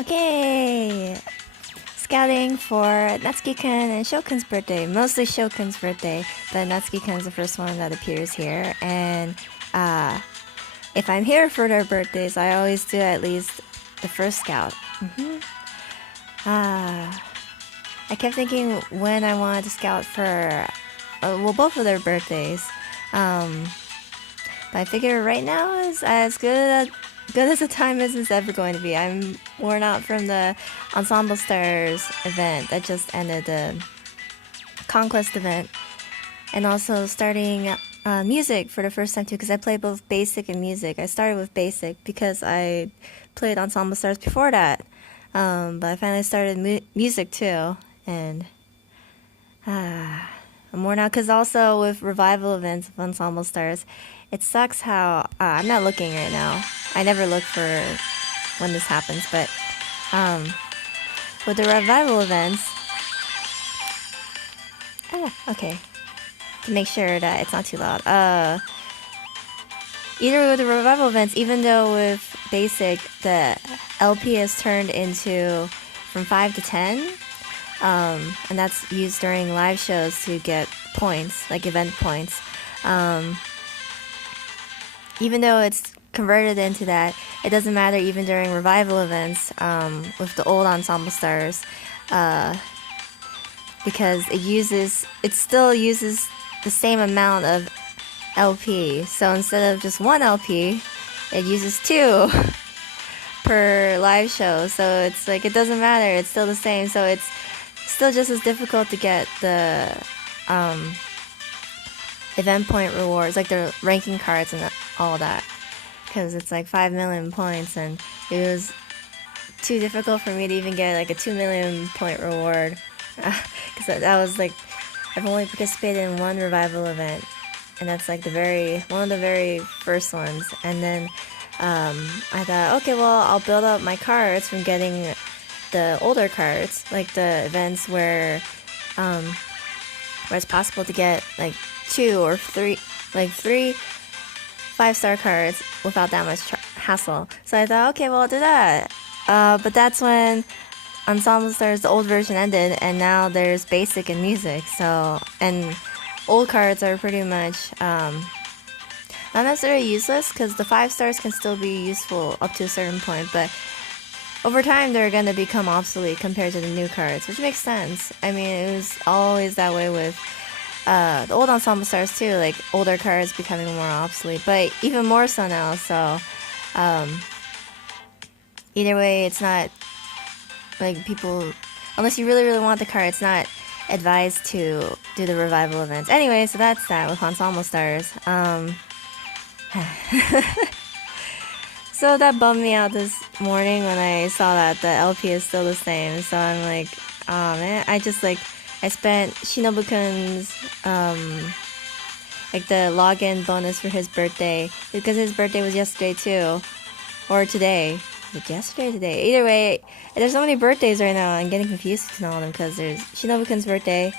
Okay, scouting for Natsuki-kun and Syo-kun's birthday. Mostly Syo-kun's birthday, but Natsuki-kun's the first one that appears here. And if I'm here for their birthdays, I always do at least the first scout. I kept thinking when I wanted to scout for, both of their birthdays. But I figure right now is as good as a time as it's ever going to be. I'm worn out from the Ensemble Stars event that just ended, the Conquest event, and also starting music for the first time too, because I play both basic and music. I started with basic because I played Ensemble Stars before that, but I finally started music too, and I'm worn out because also with revival events of Ensemble Stars, it sucks how I'm not looking right now. I never look for when this happens, but with the revival events, okay, to make sure that it's not too loud. Either with the revival events, even though with basic the LP is turned into from 5 to 10, and that's used during live shows to get points, like event points. Even though it's converted into that, it doesn't matter even during revival events with the old Ensemble Stars, because it still uses the same amount of LP. So instead of just one LP, it uses 2 per live show. So it's like, it doesn't matter, it's still the same. So it's still just as difficult to get the event point rewards, like the ranking cards and all that, because it's like 5 million points, and it was too difficult for me to even get like a 2 million point reward, because that was like, I've only participated in one revival event, and that's like one of the very first ones. And then I thought, okay, well, I'll build up my cards from getting the older cards, like the events where it's possible to get like 2 or 3, like 3 5-star cards without that much hassle. So I thought, okay, well, I'll do that. But that's when Ensemble Stars, the old version, ended, and now there's basic and music. So, and old cards are pretty much not necessarily useless, because the 5 stars can still be useful up to a certain point, but over time they're going to become obsolete compared to the new cards, which makes sense. I mean, it was always that way with the old Ensemble Stars too, like older cards becoming more obsolete, but even more so now. So either way, it's not like people, unless you really want the card, it's not advised to do the revival events. Anyway, so that's that with Ensemble Stars. So that bummed me out this morning when I saw that the LP is still the same. So I'm like, oh man, I spent Shinobu-kun's like the login bonus for his birthday, because his birthday was yesterday too, or today. Was it yesterday or today? Either way, there's so many birthdays right now. I'm getting confused between all of them, because there's Shinobu-kun's birthday,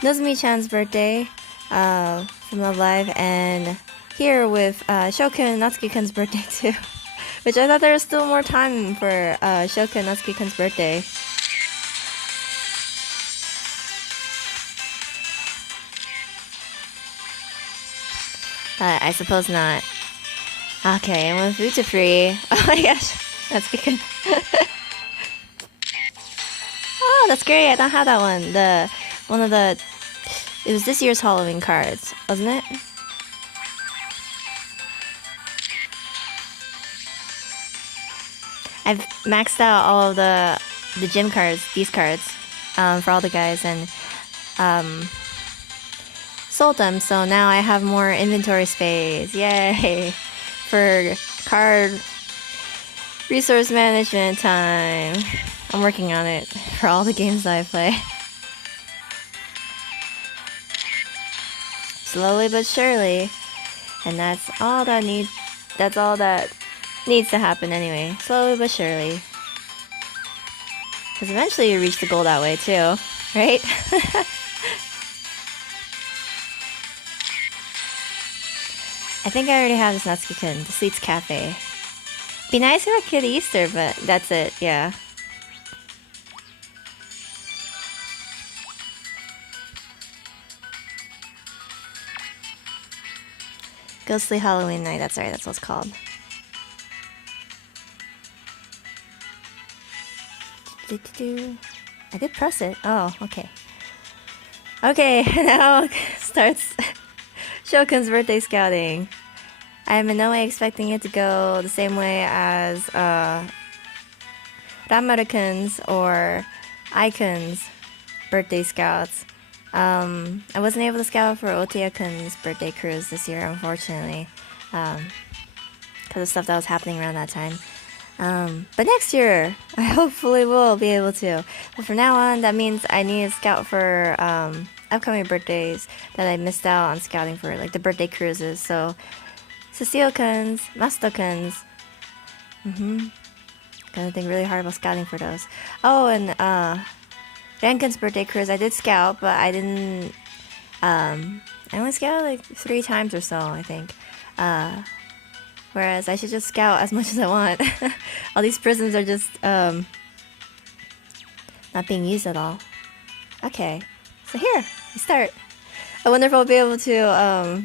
Nozomi-chan's birthday from Love Live, and here with Syo-kun Natsuki-kun's birthday too, which I thought there was still more time for Syo-kun Natsuki-kun's birthday. I suppose not. Okay, and with UtaPri, oh my gosh, that's good. Oh, that's great, I don't have that one. It was this year's Halloween cards, wasn't it? I've maxed out all of the gym cards, these cards, for all the guys, and sold them, so now I have more inventory space. Yay! For card resource management time. I'm working on it for all the games that I play. Slowly but surely. And that's all that needs to happen anyway. Slowly but surely. Because eventually you reach the goal that way too, right? I think I already have this Natsuki-kun, the Sweets Cafe. Be nice if I could Easter, but that's it, yeah. Ghostly Halloween Night, that's right, that's what it's called. I did press it. Oh, okay. Okay, now starts Syo-kun's birthday scouting. I am in no way expecting it to go the same way as Ramaru-kun's or Ai-kun's birthday scouts. I wasn't able to scout for Otia-kun's birthday cruise this year, unfortunately, because of stuff that was happening around that time. But next year, I hopefully will be able to. But from now on, that means I need to scout for upcoming birthdays that I missed out on scouting for, like the birthday cruises. So, Syo-kun's, Masato-kun's. Gotta think really hard about scouting for those. Oh, and Renkun's birthday cruise, I did scout, but I didn't. I only scouted like 3 times or so, I think. Whereas I should just scout as much as I want. All these prisms are just not being used at all. Okay, so here we start. I wonder if I'll be able to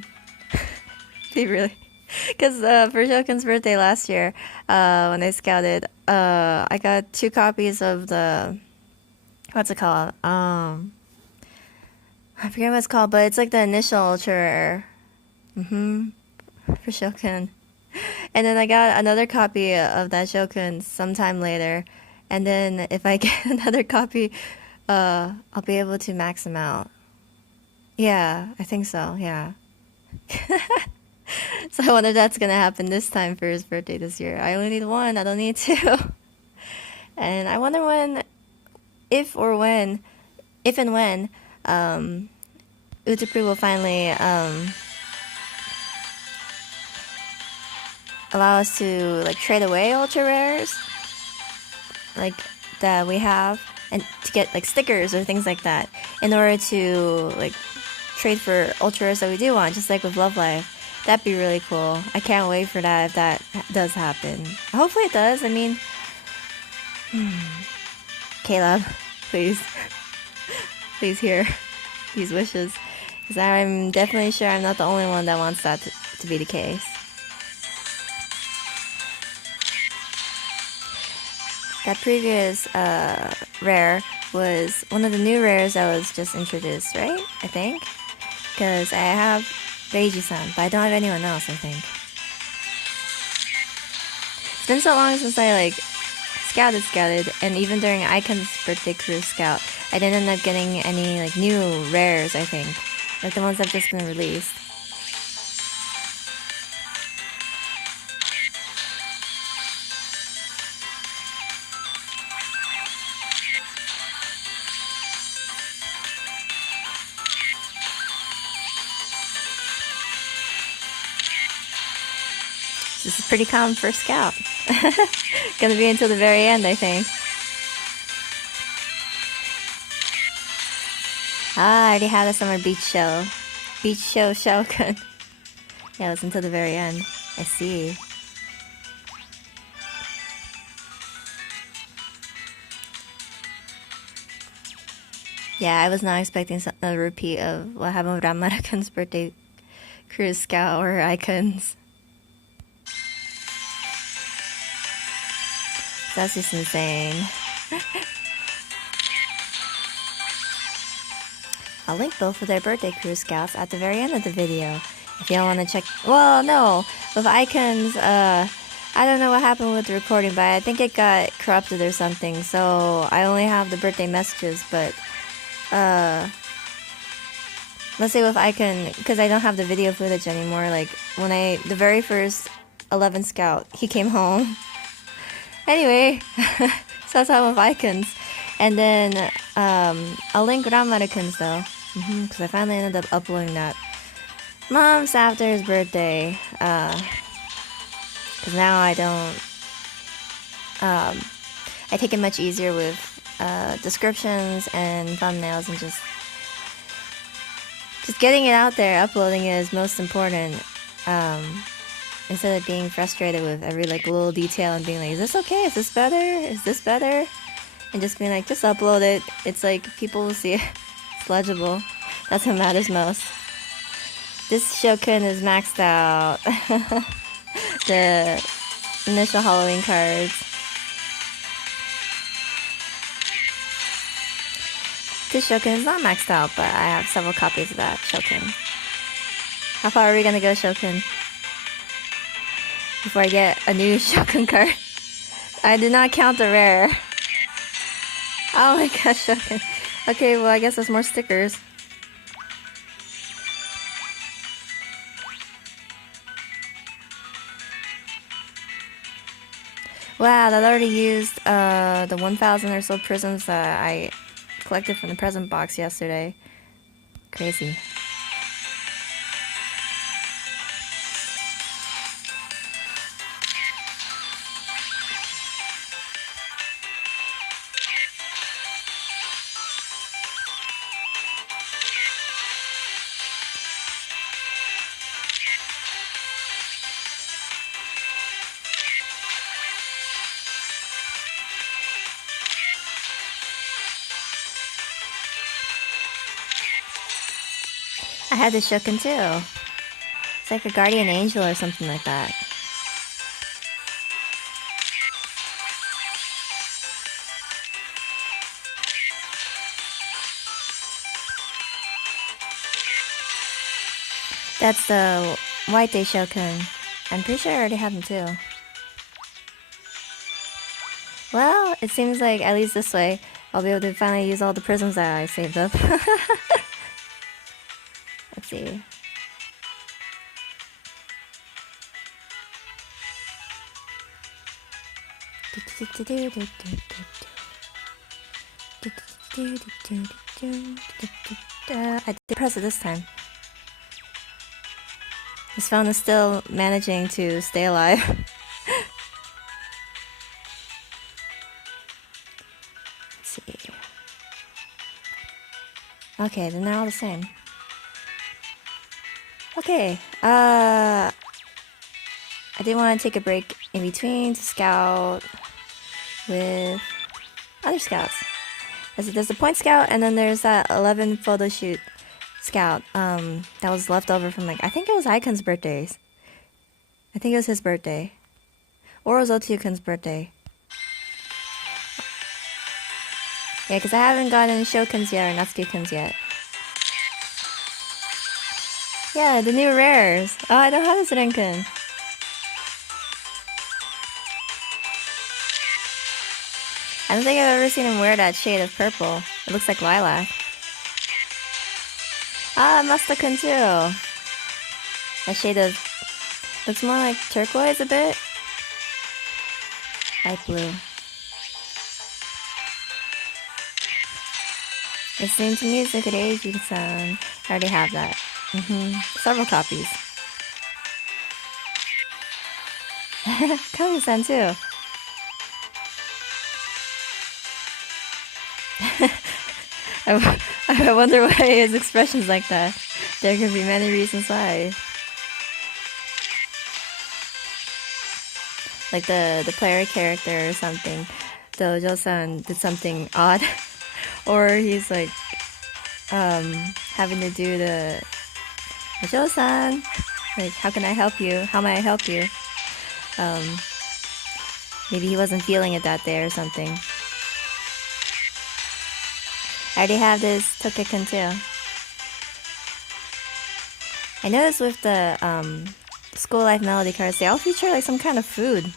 be really, because for Syo-kun's birthday last year, when I scouted, I got 2 copies of the, what's it called? I forget what it's called, but it's like the initial ultra rare. For Syo-kun. And then I got another copy of that Syo-kun sometime later. And then if I get another copy, I'll be able to max them out. Yeah, I think so, yeah. So I wonder if that's gonna happen this time for his birthday this year. I only need 1, I don't need 2. And I wonder when, if and when, UtaPri will finally, allow us to like trade away ultra rares like that we have, and to get like stickers or things like that in order to like trade for ultra rares that we do want, just like with Love Life. That'd be really cool. I can't wait for that if that does happen. Hopefully it does. I mean, Caleb, please please hear these wishes, because I'm definitely sure I'm not the only one that wants that to be the case. That previous rare was one of the new rares that was just introduced, right? I think. Because I have Reiji-san, but I don't have anyone else, I think. It's been so long since I like scouted, and even during Icon's birthday cruise scout, I didn't end up getting any like new rares, I think. Like the ones that have just been released. This is pretty common for scout. Gonna be until the very end, I think. I already had a summer beach show. Beach show Syo-kun. Yeah, it was until the very end. I see. Yeah, I was not expecting a repeat of what happened with Ramaru-kun's birthday cruise scout or Icons. That's just insane. I'll link both of their birthday cruise scouts at the very end of the video if y'all want to check. Well, no, with Icons, I don't know what happened with the recording, but I think it got corrupted or something, so I only have the birthday messages. But let's say with Icon, because I don't have the video footage anymore, like when the very first 11 scout, he came home. Anyway, so that's how with Icons. And then I'll link Ramaru-kun's though, because I finally ended up uploading that months after his birthday. Because now I don't. I take it much easier with descriptions and thumbnails, and just getting it out there. Uploading it is most important. Instead of being frustrated with every like little detail and being like, is this okay? Is this better? Is this better? And just being like, just upload it. It's like people will see it. It's legible. That's what matters most. This Syo-kun is maxed out. The initial Halloween cards. This Syo-kun is not maxed out, but I have several copies of that Syo-kun. How far are we gonna go, Syo-kun? Before I get a new Syo-kun card. I did not count the rare. Oh my gosh, Syo-kun. Okay, well I guess there's more stickers. Wow, that already used the 1,000 or so prisms that I collected from the present box yesterday. Crazy. I had the Syo-kun too. It's like a guardian angel or something like that. That's the White Day Syo-kun. I'm pretty sure I already had them too. Well, it seems like at least this way I'll be able to finally use all the prisms that I saved up. Let's see. I did press it this time. This phone is still managing to stay alive. Let's see. Okay, then they're all the same. Okay, I did want to take a break in between to scout with other scouts. There's the point scout, and then there's that 11 photo shoot scout that was left over from, like, I think it was Ikon's birthdays. I think it was his birthday. Or it was Otyukun's birthday. Yeah, because I haven't gotten Syo-kuns yet or Natsuki-kuns yet. Yeah, the new rares. Oh, I don't have this Renkun. I don't think I've ever seen him wear that shade of purple. It looks like lilac. Ah, Masta-kun too. That shade of... looks more like turquoise a bit. Light blue. Listening to music at Eiji-san. I already have that. Several copies. Kami-san too. I wonder why his expression's like that. There could be many reasons why. Like the player character or something. Dojo-san did something odd. Or he's like having to do the Dojo-san, like, how can I help you? How may I help you? Maybe he wasn't feeling it that day or something. I already have this Toke-kun too. I noticed with the School Life Melody cards, they all feature like some kind of food.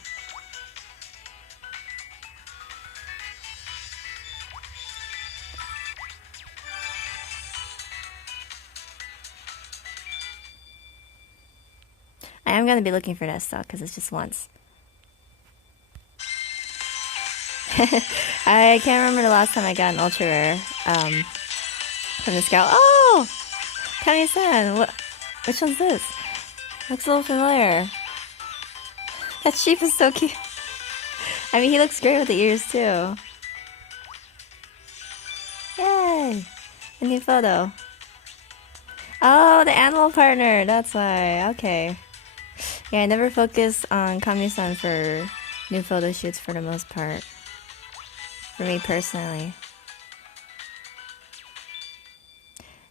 I am gonna be looking for that stock because it's just once. I can't remember the last time I got an ultra rare from the scout. Oh! Kami-san! Which one's this? Looks a little familiar. That sheep is so cute. I mean, he looks great with the ears too. Yay! A new photo. Oh, the animal partner! That's why. Okay. Yeah, I never focus on Kami-san for new photo shoots for the most part. For me personally.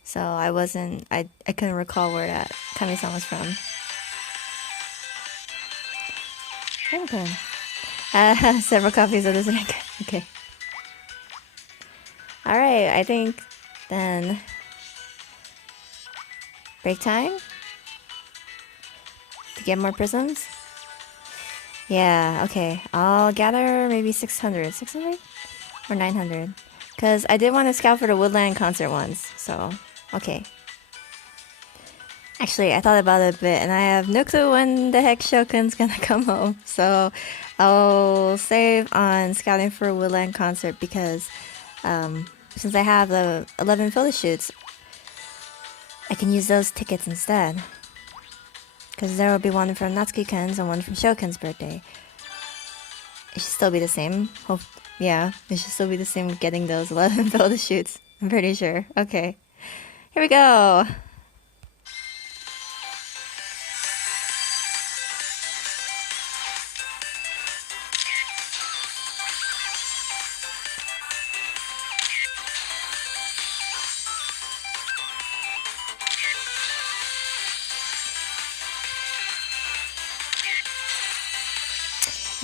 So I couldn't recall where that Kami-sama's from. Okay. Several copies of this rank. Okay. Alright, I think then break time to get more prisms. Yeah, okay. I'll gather maybe 600. 600? Or 900. Because I did want to scout for the Woodland concert once, so okay. Actually, I thought about it a bit, and I have no clue when the heck Syo-kun's gonna come home. So I'll save on scouting for a Woodland concert because since I have the 11 photo shoots, I can use those tickets instead. Because there will be one from Natsuki-kun's and one from Syo-kun's birthday. It should still be the same. Yeah, it should still be the same getting those 11 photo shoots. I'm pretty sure. Okay. Here we go.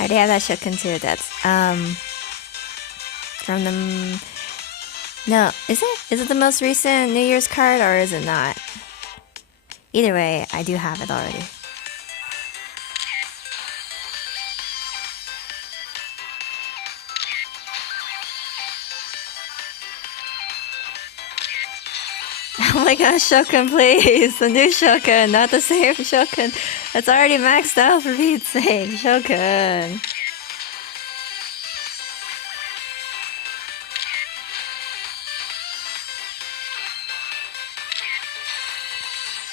I already have that Syo-kun too. That's from the no, is it the most recent New Year's card or is it not? Either way, I do have it already. Oh my gosh, Syo-kun, please! The new Syo-kun, not the same Syo-kun. It's already maxed out for Pete's sake. Syo-kun.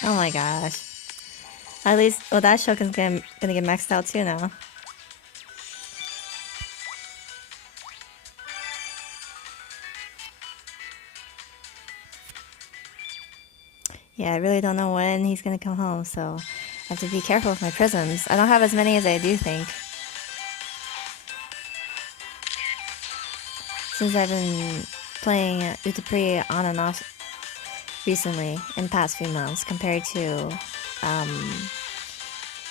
Oh my gosh. At least, well, that Syo-kun's gonna get maxed out too now. Yeah, I really don't know when he's gonna come home, so I have to be careful with my prisms. I don't have as many as I do think. Since I've been playing UtaPri on and off recently, in the past few months, compared to,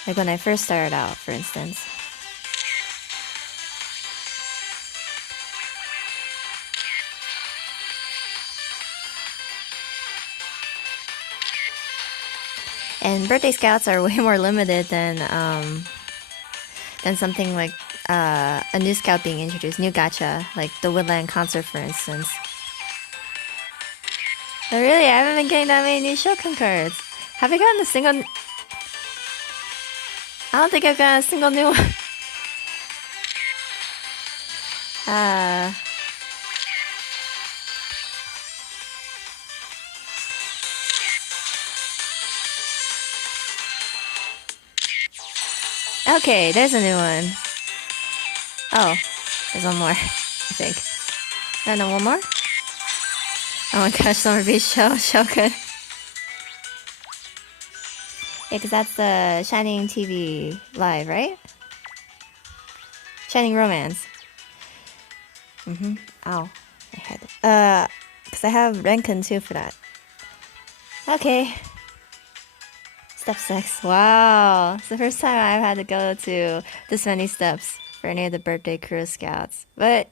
like when I first started out, for instance. And birthday scouts are way more limited than something like a new scout being introduced, new gacha, like the Woodland concert, for instance. But really, I haven't been getting that many new Syo-kun cards. Have I gotten a single? I don't think I've gotten a single new one. Okay, there's a new one. Oh, there's one more, I think. No, one more? Oh my gosh, Summer Beach Syo-kun. Yeah, because that's the Shining TV Live, right? Shining Romance. Ow, my head. Because I have Renkun too for that. Okay. Step 6. Wow. It's the first time I've had to go to this many steps for any of the birthday crew scouts. But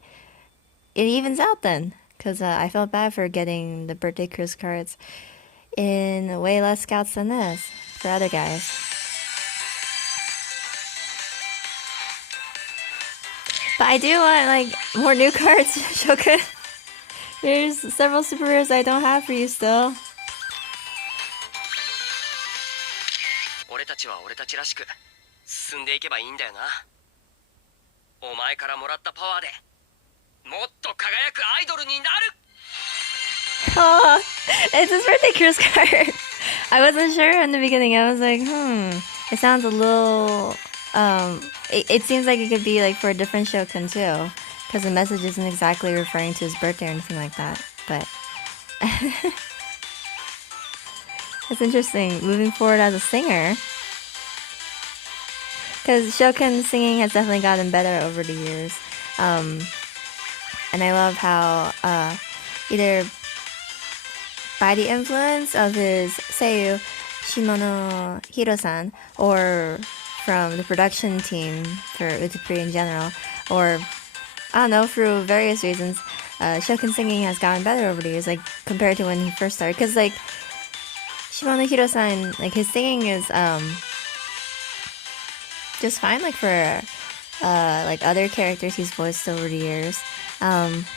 it evens out then. Because I felt bad for getting the birthday cruise cards in way less scouts than this for other guys. But I do want, like, more new cards, Syo-kun. Here's several super rares I don't have for you still. 俺たちは俺たちらしく進んでいけばいいんだよな。お前からもらったパワーでもっと輝くアイドルになる。 Oh, it's his birthday cruise card. I wasn't sure in the beginning. I was like, it sounds a little, it seems like it could be like for a different Syo-kun too, because the message isn't exactly referring to his birthday or anything like that, but it's interesting, moving forward as a singer, because Syo-kun singing has definitely gotten better over the years, and I love how, either by the influence of his seiyuu, Shimono Hiro-san, or from the production team for UtaPri in general, or I don't know, through various reasons, Syo-kun singing has gotten better over the years, like compared to when he first started. Because like Shimono Hiro-san, like his singing is just fine, like for like other characters he's voiced over the years.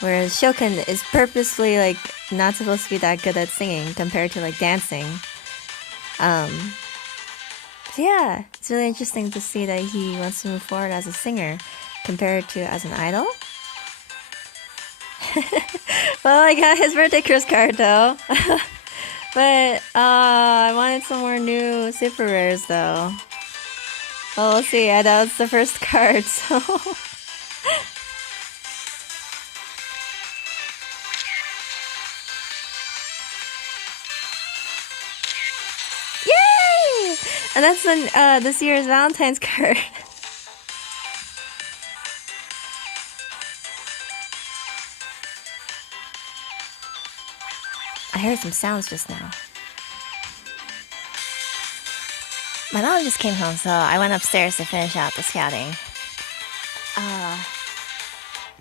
Whereas Syo-kun is purposely like not supposed to be that good at singing compared to like dancing. So yeah, it's really interesting to see that he wants to move forward as a singer compared to as an idol. Well, I got his birthday cruise card though. But I wanted some more new super rares though. Well, we'll see. Yeah, that was the first card, so. Yay! And that's this year's Valentine's card. I heard some sounds just now. My mom just came home, so I went upstairs to finish out the scouting.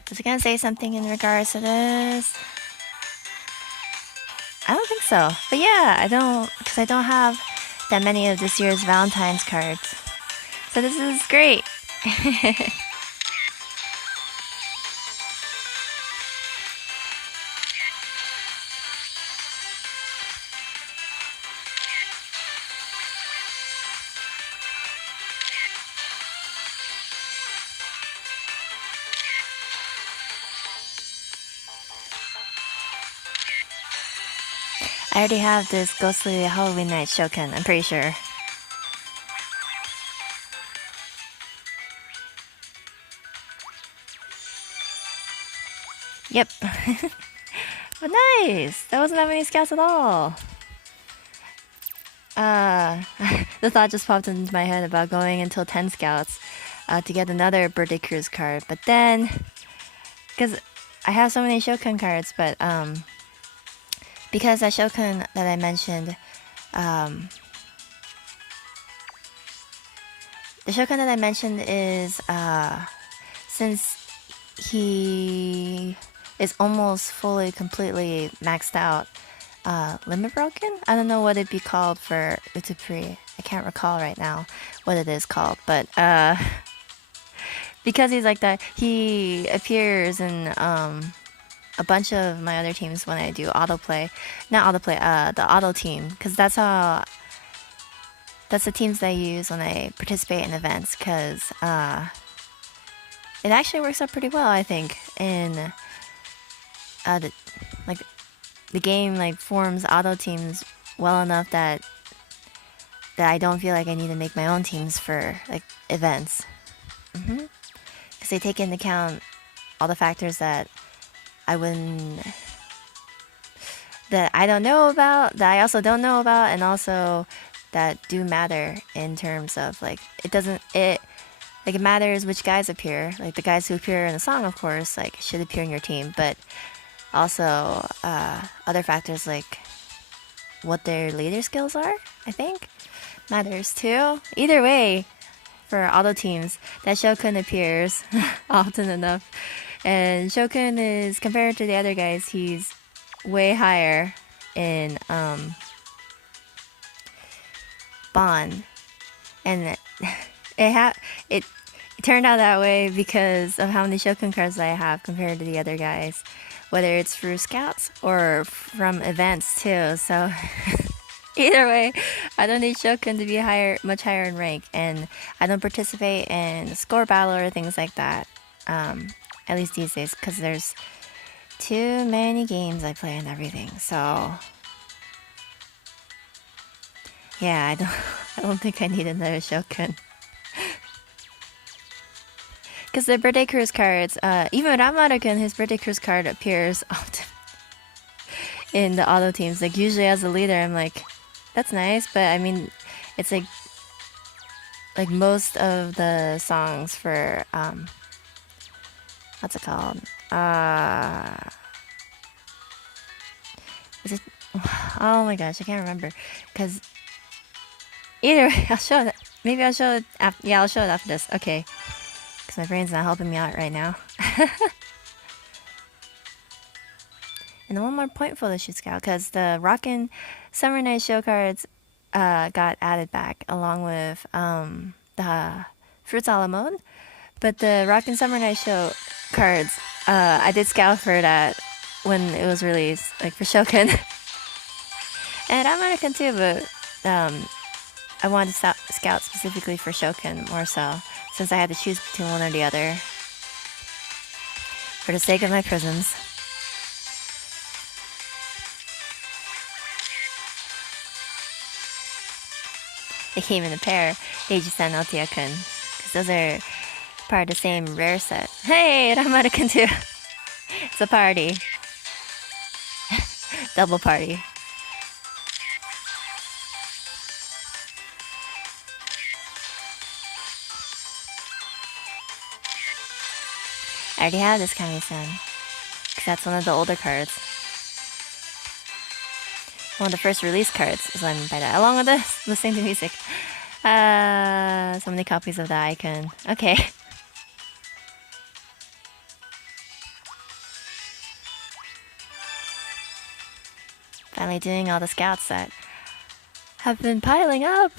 Was I gonna say something in regards to this? I don't think so. But yeah, because I don't have that many of this year's Valentine's cards. So this is great. I already have this Ghostly Halloween Night Syo-kun, I'm pretty sure. Yep. But nice! That wasn't that many scouts at all. The thought just popped into my head about going until 10 scouts to get another birthday cruise card. But then, because I have so many Syo-kun cards, but because that Syo-kun that I mentioned, the Syo-kun that I mentioned is, since he is almost fully, completely maxed out, limit broken? I don't know what it'd be called for UtaPri. I can't recall right now what it is called, but because he's like that, he appears in a bunch of my other teams when I do autoplay. Not autoplay, the auto team, because that's the teams that I use when I participate in events, because it actually works out pretty well, I think, in the game like forms auto teams well enough that I don't feel like I need to make my own teams for like events. Because they take into account all the factors that I don't know about, that I also don't know about, and also that do matter in terms of like it matters which guys appear. Like the guys who appear in the song, of course, like should appear in your team, but also other factors like what their leader skills are, I think, matters too. Either way, for auto teams, that Syo-kun appears often enough. And Syo-kun is, compared to the other guys, he's way higher in Bond. And it turned out that way because of how many Syo-kun cards I have compared to the other guys. Whether it's through scouts or from events too. So either way, I don't need Syo-kun to be much higher in rank, and I don't participate in score battle or things like that. At least these days, because there's too many games I play and everything. So yeah, I don't think I need another Syo-kun. Because the birthday cruise cards, even Ramaru-kun, his birthday cruise card appears often in the auto teams. Like usually as a leader, I'm like, that's nice, but I mean, it's like most of the songs for what's it called? Is it? Oh my gosh, I can't remember. Because Either way, I'll show it. Maybe I'll show it after. Yeah, I'll show it after this. Okay. Because my brain's not helping me out right now. And one more point photo shoot scout, because the Rockin' Summer Night Show cards got added back along with the Fruits a la mode. But the Rockin' Summer Night Show cards, I did scout for that when it was released, like for Syo-kun. And American too, but I wanted to scout specifically for Syo-kun more so, since I had to choose between one or the other. For the sake of my prisms. They came in a pair, Eiji-san and Otia-kun, because those are part of the same rare set. Hey, Ramada-kun too! It's a party. Double party. I already have this Kami-san, because that's one of the older cards. One of the first release cards is when I buy that, along with this, listening to music. So many copies of the icon. Okay. Finally doing all the scouts that have been piling up.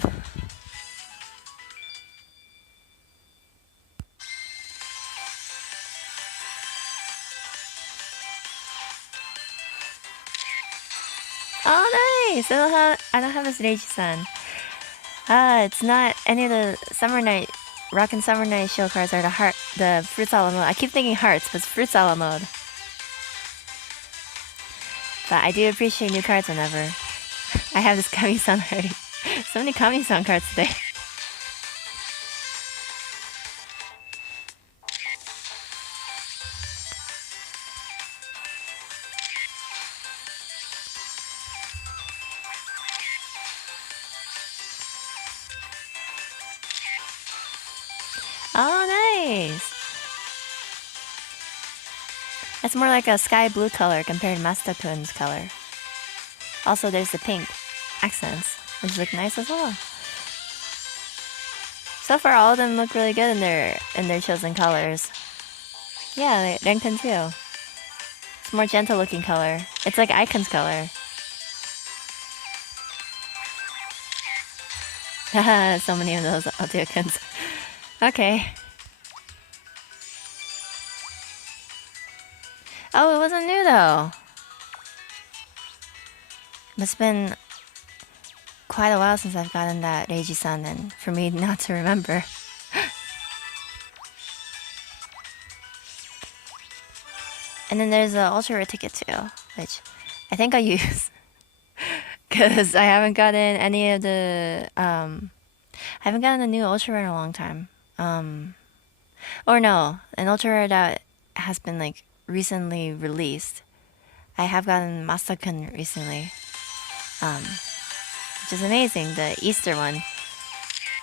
Oh, nice! I don't have this Reiji-san. It's not any of the Summer Night, Rockin' Summer Night Show cards are the Fruits a la mode. I keep thinking hearts, but it's Fruits a la mode. But I do appreciate new cards whenever. I have this Kami-san already. So many Kami-san cards today. Oh, nice! It's more like a sky blue color compared to Natsuki-kun's color. Also, there's the pink accents, which look nice as well. So far, all of them look really good in their chosen colors. Yeah, Renken too. It's a more gentle looking color. It's like Icon's color. Haha, so many of those Otyokens. Okay. Oh, it wasn't new though. It's been quite a while since I've gotten that Reiji-san, and for me not to remember. And then there's an ultra rare ticket too, which I think I'll use. Because I haven't gotten any of the... I haven't gotten a new ultra rare in a long time. Or no, an ultra rare that has been like recently released. I have gotten Natsuki-kun recently. Which is amazing, the Easter one.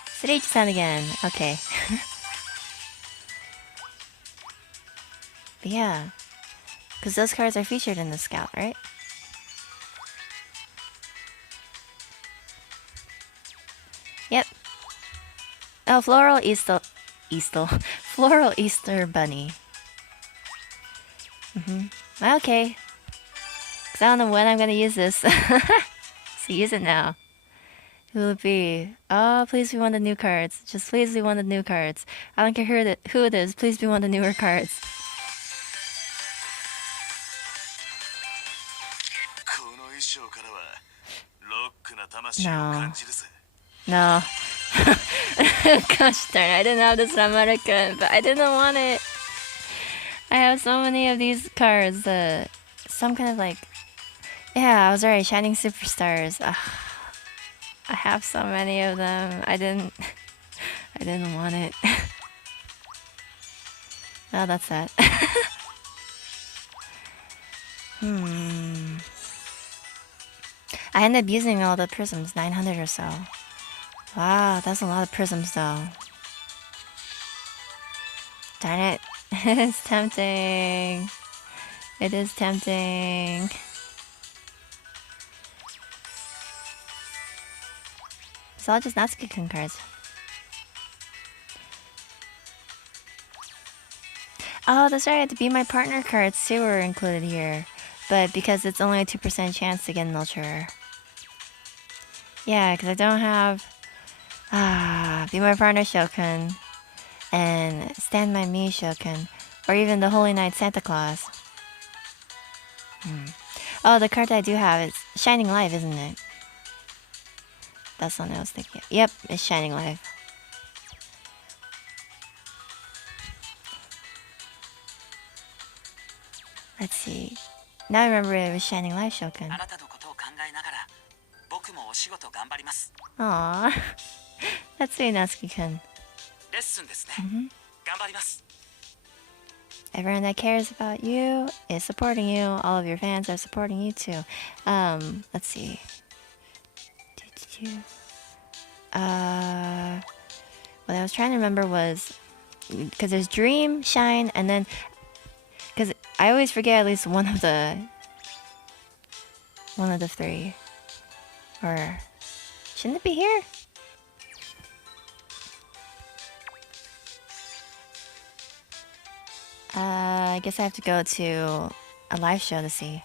Seiichi-san again, okay. But yeah, because those cards are featured in the scout, right? Yep. Oh, floral floral Easter bunny. Okay. Because I don't know when I'm gonna use this. So use it now. Who will it be? Oh, please be one of the new cards. Just please be one of the new cards. I don't care who it is. Please be one of the newer cards. No. No. Gosh darn, I didn't have this Ramada-kun, but I didn't want it. I have so many of these cards. Some kind of like... Yeah, I was right. Shining Superstars. I have so many of them. I didn't want it. Oh, that's sad. I ended up using all the prisms, 900 or so. Wow, that's a lot of prisms though. Darn it. It's tempting. It is tempting. It's all just Natsuki-kun cards. Oh, that's right. The Be My Partner cards too were included here. But because it's only a 2% chance to get an ultra rare. Yeah, because I don't have Be My Partner Syo-kun and Stand By Me Syo-kun, or even the Holy Knight Santa Claus. Oh, the card that I do have is Shining Life, isn't it? That's the one I was thinking of. Yep, it's Shining Life. Let's see. Now I remember it was Shining Life Syo-kun. Aww. That's sweet, Natsuki-kun. Everyone that cares about you is supporting you. All of your fans are supporting you too. Let's see. What I was trying to remember was, because there's Dream, Shine, and then, because I always forget at least one of the three. Or shouldn't it be here? I guess I have to go to a live show to see.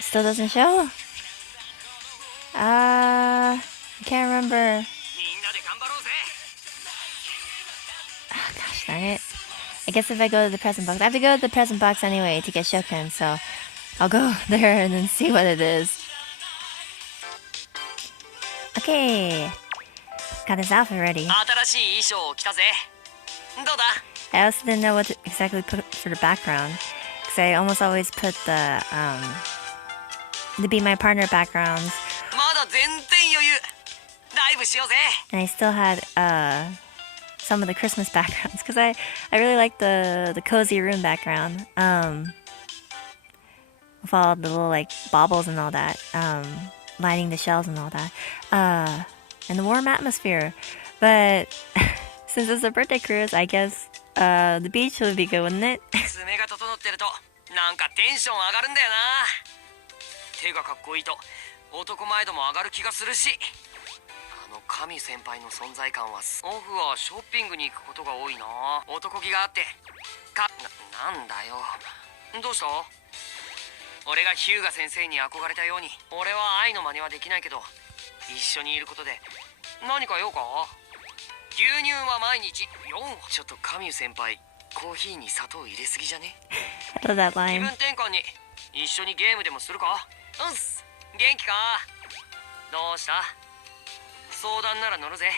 Still doesn't show? I can't remember. Oh, gosh darn it. I guess if I go to the present box, I have to go to the present box anyway to get Syo-kun, so I'll go there and then see what it is. Okay. Got his outfit ready. I also didn't know what to exactly put for the background, because I almost always put the Be My Partner backgrounds. And I still had some of the Christmas backgrounds, because I really like the cozy room background, with all the little like baubles and all that, lighting the shelves and all that, and the warm atmosphere. But since it's a birthday cruise, I guess the beach would be good, wouldn't it? 手がかっこいいと男前度も上がる気がするし、神先輩の存在感はオフはショッピングに行くことが多いな。男気があってなんだよ、どうした？俺がヒューガ先生に憧れたように、俺は愛の真似はできないけど、一緒にいることで何か用か？牛乳は毎日4。ちょっと神先輩、コーヒーに砂糖入れすぎじゃね？ I love that line. 気分転換に一緒にゲームでもするか？うんっす。元気か？どうした？相談なら乗るぜ。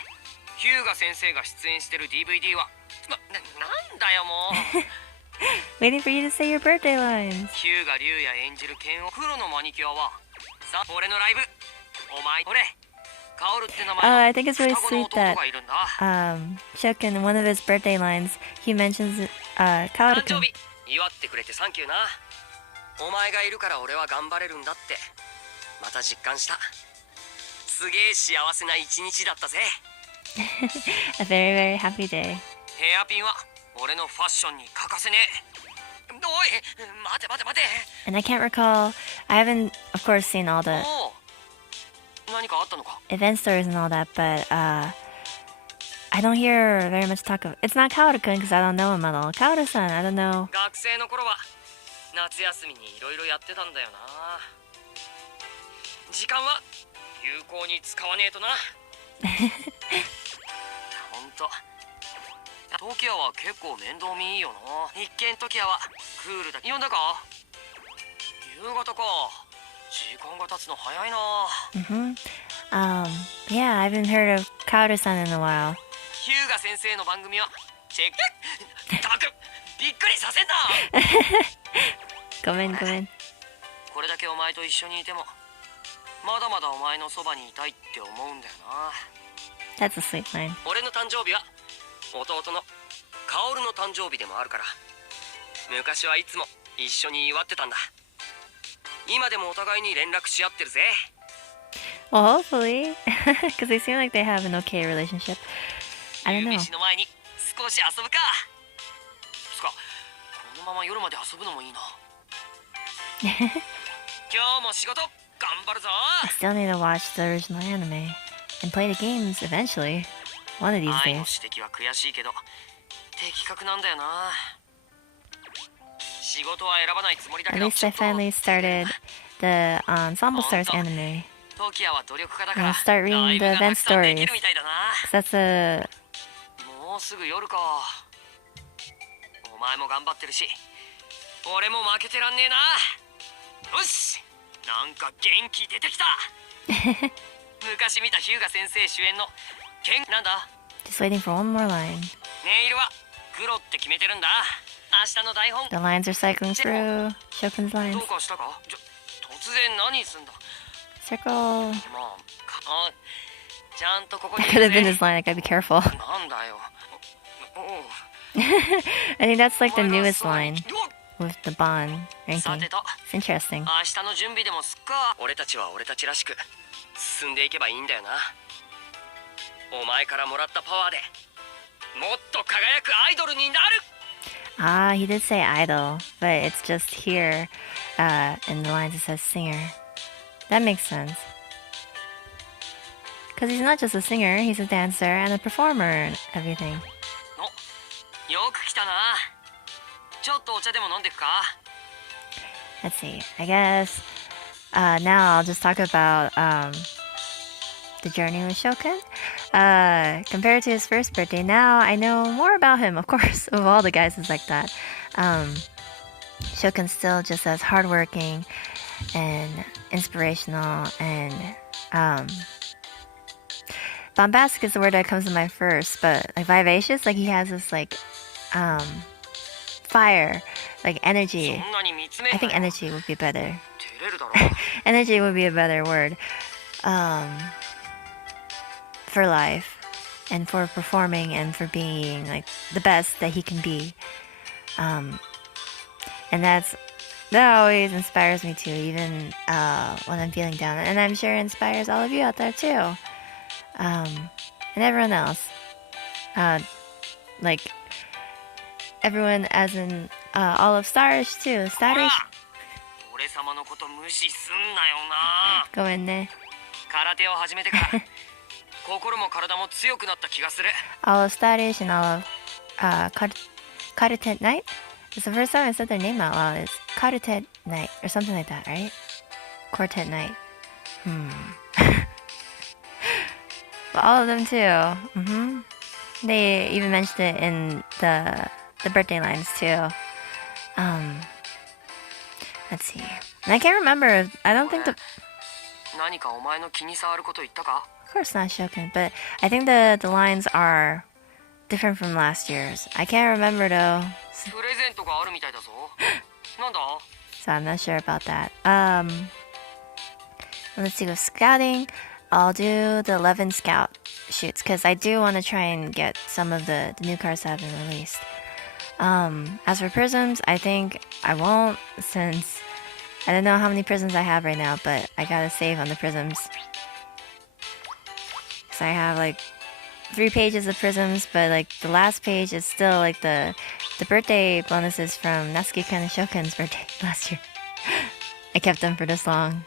ヒューガ先生が出演してる DVD はなんだよもう。Waiting for you to say your birthday lines. ヒューガ竜也演じる剣を黒のマニキュアはさ、俺のライブ。お前俺。I think it's really sweet that Syo-kun, in one of his birthday lines, he mentions Kaoru-kun. 祝ってくれてサンキューな。お前がいるから俺は頑張れるんだってまた実感した。すげえ幸せな一日だったぜ。A very, very happy day. ヘアピンは俺のファッションに欠かせねえ。おい、待て待て待て。 And I can't recall, I haven't, of course, seen all the 何かあったのか? event stories and all that, but I don't hear very much talk of. It's not Kaoru-kun because I don't know him at all. Kaoru-san, I don't know. 学生の頃は夏休みにいろいろやってたんだよな。時間は有効に使わねえとな。ほんと。トキアは結構面倒見いいよな。一見トキアはクールだ。呼んだか？夕方か。時間が経つの早いな。Yeah, I haven't heard of Kaoru-san in a while. ヒューガ先生の番組はチェック。たくびっくりさせんな。ごめんごめん。これだけお前と一緒にいてもまだまだお前のそばにいたいって思うんだよな。 That's a sweet line. 俺の誕生日は弟のカオルの誕生日でもあるから、昔はいつも一緒に祝ってたんだ。今でもお互いに連絡し合ってるぜ。Well, hopefully. Because they seem like they have an okay relationship. I don't 夕 know. 飯の前に少し遊ぶか。つかこのまま夜まで遊ぶのもいいな。今日も仕事頑張るぞ。 I still need to watch the original anime and play the games eventually. One of these 愛の days. 指摘は悔しいけど的確なんだよな。仕事は選ばないつもりだ At けど least I finally started the Ensemble Stars anime. トキアは努力家だか I'll ら start ラ reading イ the ブがた event くさんでき stories. るみたいだな。 'Cause that's a もうすぐ夜か。お前も頑張ってるし俺も負けてらんねえな。よしなんか元気出てきた。昔見たヒューガ先生主演のなんだ just waiting for one more line. ネイルは黒って決めてるんだ。明日の台本 The lines are cycling through Syo-kun's ど lines. うかしたか。突然何すんだ。 Circle. まあちゃんとここ That に could have been his line. I gotta be careful. なんだよ。おう I think that's like the お前が newest そうに line with the Bond さ ranking. てと It's interesting. 明日の準備でもすっか。俺たちは俺たちらしく進んでいけばいいんだよな。お前からもらったパワーでもっと輝くアイドルになる。 Ah, he did say idol, but it's just here in the lines it says singer. That makes sense. Because he's not just a singer, he's a dancer and a performer and everything. およく来たな。ちょっとお茶でも飲んでくか。 Let's see. I guess now I'll just talk about the journey with Syo-kun. Compared to his first birthday, now I know more about him, of course, of all the guys is like that. Syo-kun's still just as hardworking and inspirational and bombastic is the word that comes to mind first, but like vivacious, like he has this like fire, like energy. そんなに見つめ I んな think よ。 energy would be better. 照れるだろ。 Energy would be a better word for life and for performing and for being like the best that he can be. And that always inspires me too, even when I'm feeling down. And I'm sure it inspires all of you out there too. And everyone else. Like everyone as in all of Starish too. ほら Starish? 俺様のこと無視すんなよな。 Go in there. 空手を始めてから心も体も強くなった気がする。 All of Starish and all of Quartet Night. It's the first time I said their name out loud. It's Quartet Night or something like that, right? Quartet Night. But all of them too. They even mentioned it in the birthday lines too. Let's see. And I can't remember. I don't think the. 何かお前の気に障ること言ったか。 Of course not Syo-kun, but I think the lines are different from last year's. I can't remember though, プレゼントがあるみたいだぞ。なんだ。 so I'm not sure about that. Let's see with scouting. I'll do the 11 scout shoots because I do want to try and get some of the new cards that have been released. As for prisms, I think I won't since I don't know how many prisms I have right now, but I gotta save on the prisms. Because I have like 3 pages of prisms, but like the last page is still like the birthday bonuses from Natsuki-kun and Syo-kun's birthday last year. I kept them for this long.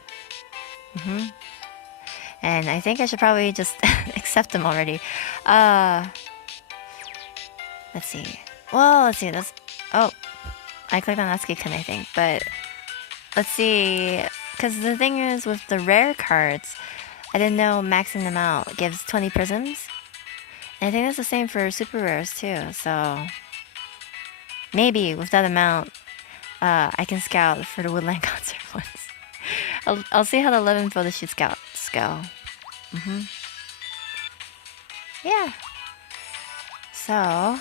And I think I should probably just accept them already. Let's see. Well, let's see. Oh, I clicked on Natsuki-kun, I think. But let's see. Because the thing is, with the rare cards, I didn't know maxing them out gives 20 prisms. And I think that's the same for super rares too. So maybe with that amount, I can scout for the Woodland concert ones. I'll see how the 11 photo shoot scouts go. Yeah. So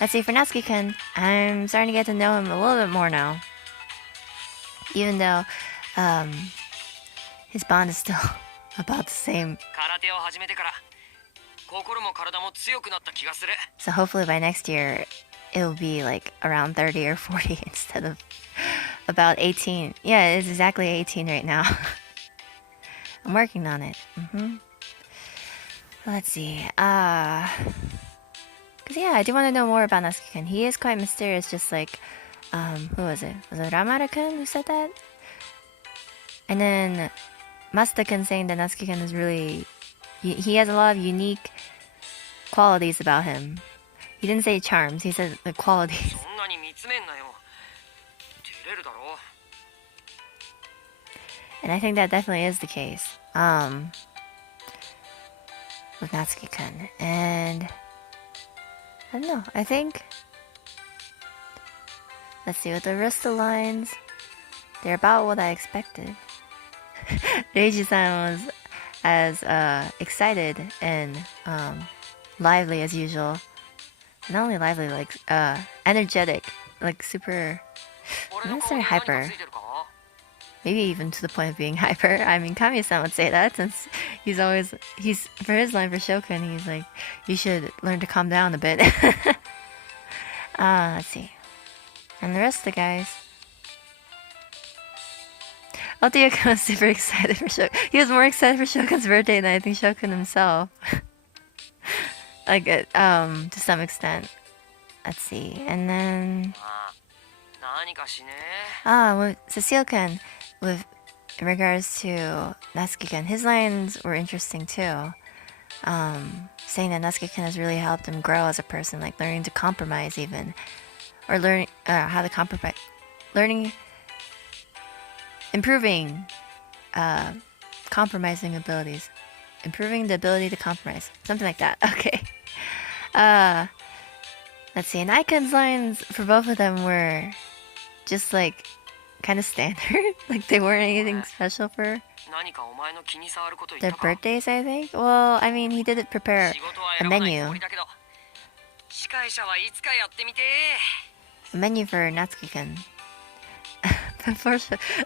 let's see for Natsuki-kun. I'm starting to get to know him a little bit more now. Even though his bond is still about the same. 空手を始めてから心も体も強くなった気がする。 So hopefully by next year, it'll be like around 30 or 40 instead of about 18. Yeah, it's exactly 18 right now. I'm working on it. Let's see. Cause yeah, I do want to know more about Natsuki-kun. He is quite mysterious, just like, who was it? Was it Ramada-kun who said that? And then Masuda-kun saying that Natsuki-kun is really, he has a lot of unique qualities about him. He didn't say charms, he said the qualities. そんなに見つめんなよ。照れるだろ。 And I think that definitely is the case. With Natsuki-kun. And I don't know, I think, let's see, with the rest of the lines, they're about what I expected. Reiji-san was as excited and lively as usual. Not only lively, like energetic, like super, not necessarily hyper. Maybe even to the point of being hyper. I mean, Kami-san would say that since he's for his line for Syo-kun, he's like, you should learn to calm down a bit. Let's see. And the rest of the guys. Otoyuka was super excited for Syo-kun. He was more excited for Syo-kun's birthday than I think Syo-kun himself. Like, to some extent. Let's see. And then... with Cecile-kun, with in regards to Natsuki-kun, his lines were interesting too. Saying that Natsuki-kun has really helped him grow as a person, like learning to compromise even. Or learning how to compromise. Improving compromising abilities. Improving the ability to compromise. Something like that. Okay. Let's see. And Icon's lines for both of them were just like kind of standard. Like they weren't anything special for their birthdays, I think. Well, I mean, he did prepare a menu. A menu for Natsuki-kun.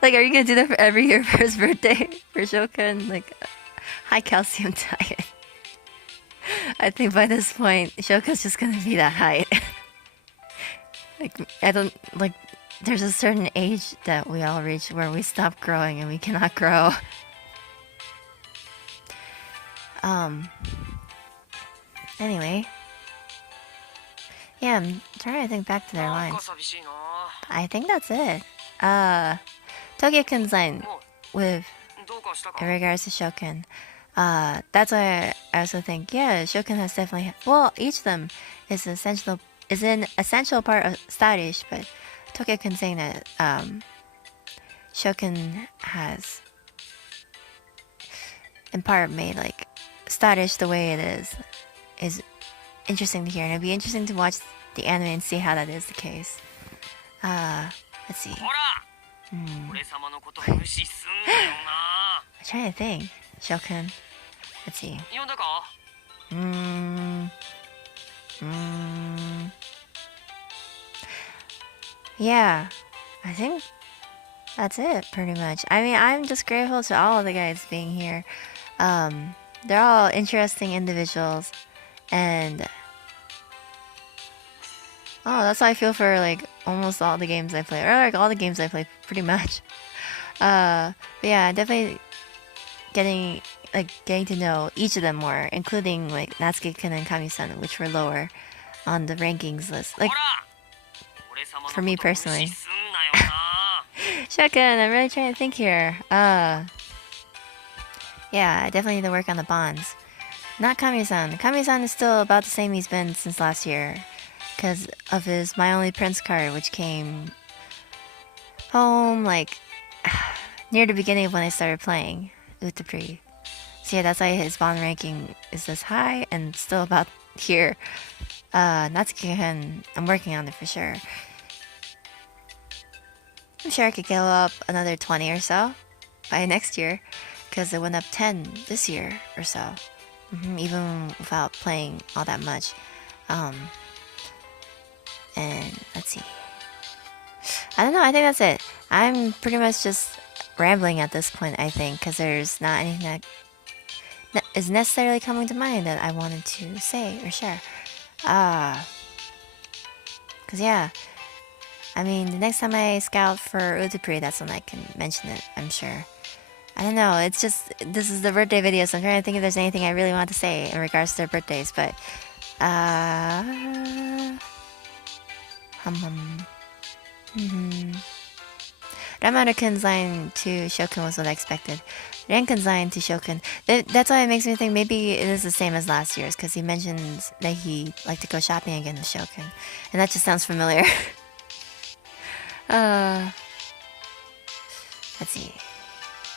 Like, are you gonna do that for every year for his birthday? For Syo-kun? Like, high calcium diet. I think by this point, Syo-kun's just gonna be that height. Like, I don't, like, there's a certain age that we all reach where we stop growing and we cannot grow. Anyway. Yeah, I'm trying to think back to their lines. I think that's it. Tokyo-kun's line with in regards to Syo-kun. That's why I also think, yeah, Syo-kun has definitely, well, each of them is an essential part of stylish, but Tokyo-kun saying that Syo-kun has in part made like stylish the way it is interesting to hear, and it'd be interesting to watch the anime and see how that is the case. Let's see. I'm trying to think. Syo-kun. Let's see. Yeah, I think that's it pretty much. I mean, I'm just grateful to all of the guys being here. They're all interesting individuals, and that's how I feel for like almost all the games I play, or like all the games I play pretty much. But yeah, definitely getting to know each of them more, including like Natsuki-kun and Kami-san, which were lower on the rankings list. Like for me personally. Syo-kun, I'm really trying to think here. Yeah, I definitely need to work on the bonds. Not Kami-san. Kami-san is still about the same he's been since last year, because of his My Only Prince card, which came home like near the beginning of when I started playing UtaPri. So yeah, that's why his bond ranking is this high and still about here. Natsuki-kun, I'm working on it for sure. I'm sure I could go up another 20 or so by next year, because it went up 10 this year or so, even without playing all that much. And let's see. I don't know, I think that's it. I'm pretty much just rambling at this point, I think, because there's not anything that is necessarily coming to mind that I wanted to say or share. Because yeah, I mean, the next time I scout for UtaPri, that's when I can mention it, I'm sure. I don't know. It's just this is the birthday video, so I'm trying to think if there's anything I really want to say in regards to their birthdays. But Ramaru-kun's line to Syo-kun was what I expected. Renkun's line to Syo-kun. That's why it makes me think maybe it is the same as last year's, because he mentions that he liked to go shopping again with Syo-kun, and that just sounds familiar. Let's see.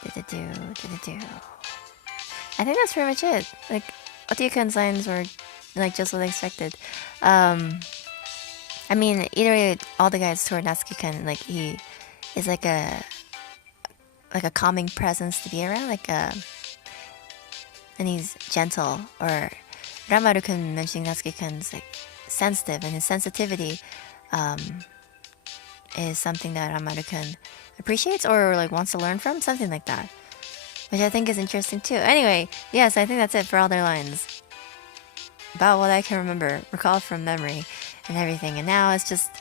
I think that's pretty much it. Like, Otia-kun's lines were like just what I expected. I mean, either way, all the guys toward Natsuki-kun, like he is like a calming presence to be around, and he's gentle. Or Ramaru-kun mentioning Natsuki-kun's like sensitive, and his sensitivity is something that Ramaru-kun appreciates or like wants to learn from, something like that, which I think is interesting too. Anyway, yes, I think that's it for all their lines. About what I can recall from memory and everything. And now it's just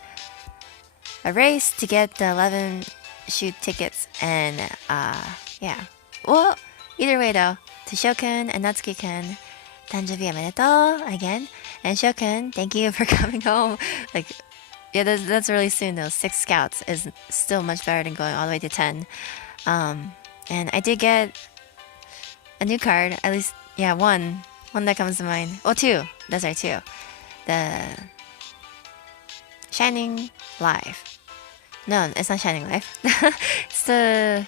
a race to get the 11 shoot tickets. And yeah. Well, either way though, to Syo-kun and Natsuki-kun, Tanjobi omedetou again. And Syo-kun, thank you for coming home. Like, yeah, that's really soon though. 6 scouts is still much better than going all the way to 10. And I did get a new card, at least, yeah, one that comes to mind. Oh, 2. That's right, 2. The Shining Life. No, it's not Shining Life. It's the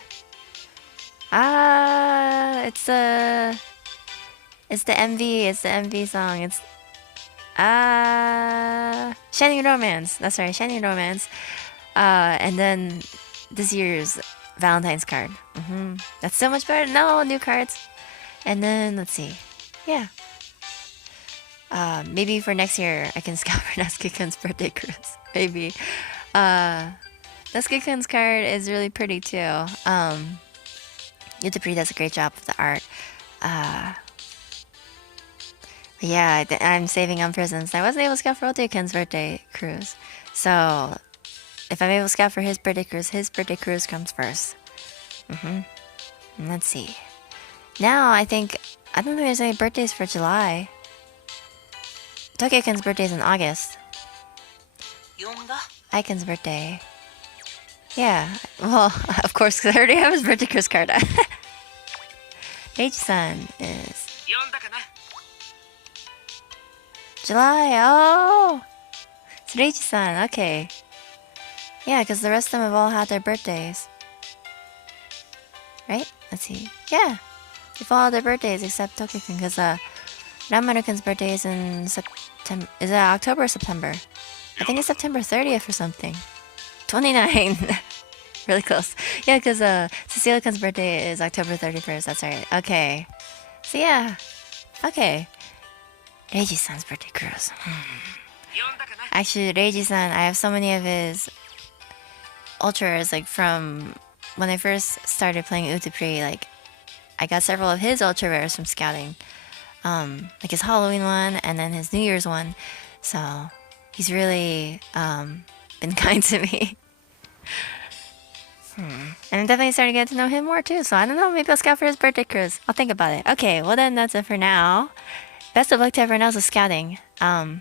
it's the MV song. It's Shining Romance. That's right, Shining Romance. And then this year's Valentine's card. That's so much better. No, new cards. And then let's see. Yeah. Maybe for next year I can scout for Natsuki-kun's birthday cruise. Maybe. Natsuki-kun's card is really pretty too. UtaPri does a great job with the art. Yeah, I'm saving on prisons. I wasn't able to scout for Otakun's birthday cruise. So, if I'm able to scout for his birthday cruise comes first. Let's see. Now, I don't think there's any birthdays for July. Tokyo-kun's birthday is in August. Aiken's birthday. Yeah, well, of course, because I already have his birthday cruise card. H-san is July. Oh, it's Reichi-san. Okay. Yeah, because the rest of them have all had their birthdays. Right? Let's see. Yeah, they've all had their birthdays except Tokyo-kun, because Ramaru-kun's birthday is in September. Is it October or September? I think it's September 30th or something. 29. Really close. Yeah, because Cecilia-kun's birthday is October 31st. That's right. Okay. So yeah. Okay. Reiji-san's birthday cruise. Actually, Reiji-san, I have so many of his ultras, like from when I first started playing UtaPri, like I got several of his ultra rares from scouting. Like his Halloween one and then his New Year's one. So he's really been kind to me. And I'm definitely starting to get to know him more too. So I don't know, maybe I'll scout for his birthday cruise. I'll think about it. Okay, well then that's it for now. Best of luck to everyone else with scouting. Whether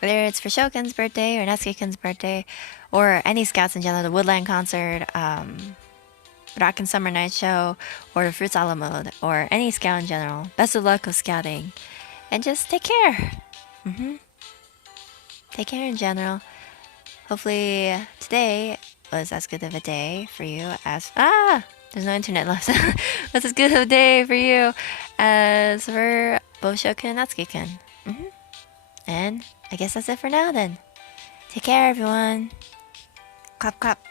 it's for Syo-kun's birthday or Natsuki-kun's birthday, or any scouts in general, the Woodland concert, Rockin' Summer Night Show, or the Fruits a la Mode, or any scout in general. Best of luck with scouting. And just take care. Take care in general. Hopefully today was as good of a day for you as... There's no internet left. Was as good of a day for you as for both Syo-kun and Natsuki-kun. And I guess that's it for now then. Take care, everyone. Clap, clap.